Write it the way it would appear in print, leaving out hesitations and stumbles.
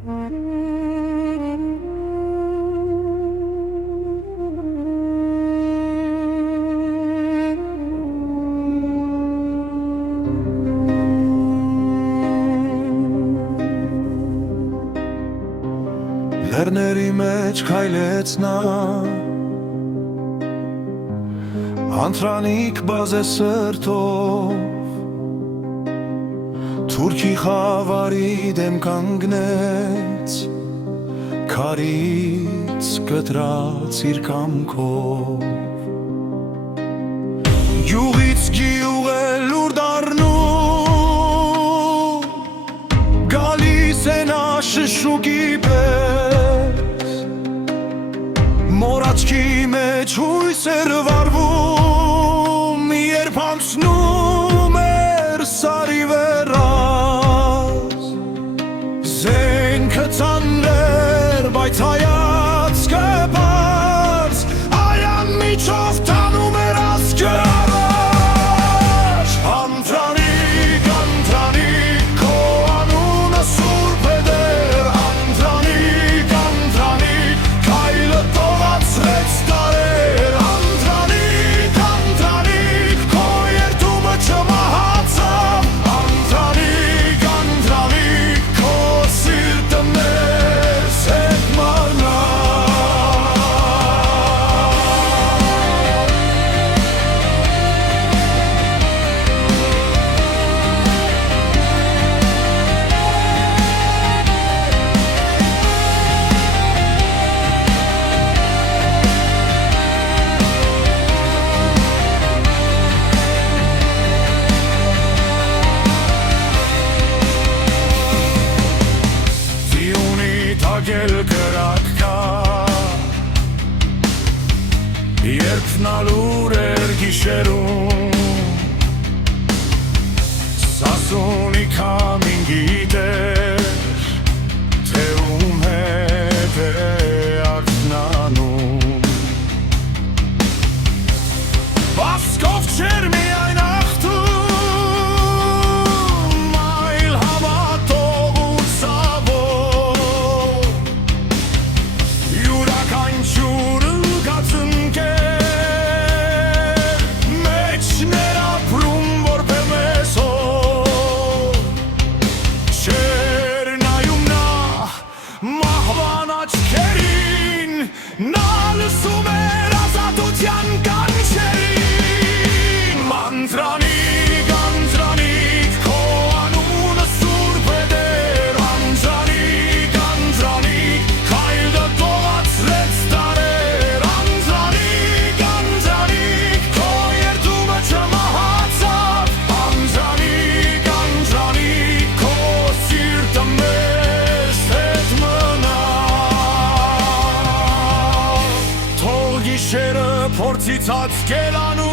Լեռների մեջ քայլեց նա, անթրանիկ բազ է սրտով, թուրքի խավարի դեմ կանգնեց, քարից կտրած իր կամքով։ Յուղից գյուղ է լուր դառնում, գալիս է նա շշուկի պես, մոր աչքի մեջ հույս էր վառվում, երբ անցնում էր սարի վերած, զենքը ծանր, բայց հայացքը պարզ, այան միջով տանում էր ասկը առաջ։ Անթրանիկ, անթրանիկ, քո անունը սուրբ է դեռ, անթրանիկ, անթրանիկ, քայլը տողացրեց տարեր, անթրանիկ, անթրանիկ, քո երդումը չմահացավ, անթրանիկ, անթրանիկ, քո սիրտը մեզ հետ մնա։ Ձիունի թագել կրակ կա, երբ նա լուր էր գիշերում, Սասունի քամին գիտեր, թե ում հետ է արթնանում, բասկով չեր միայն ախտում, այլ հավատով ու ցավով, յուրաքանչյուրը կածնկեր, մեջն էր ապրում որպես մեզով, չէր նայում նա մահվան աչքերին, նա լսում էր ազատության կանչերին։ Անթրանիկ, անթրանիկ, քո անունը սուրբ է դեռ, անթրանիկ, անթրանիկ, քայլը տողացրեց տարեր, անթրանիկ, անթրանիկ, քո երդումը չմահացավ, անթրանիկ, անթրանիկ, քո սիրտը մեզ հետ մնա։ Թող գիշերը փորձից ածկելանում,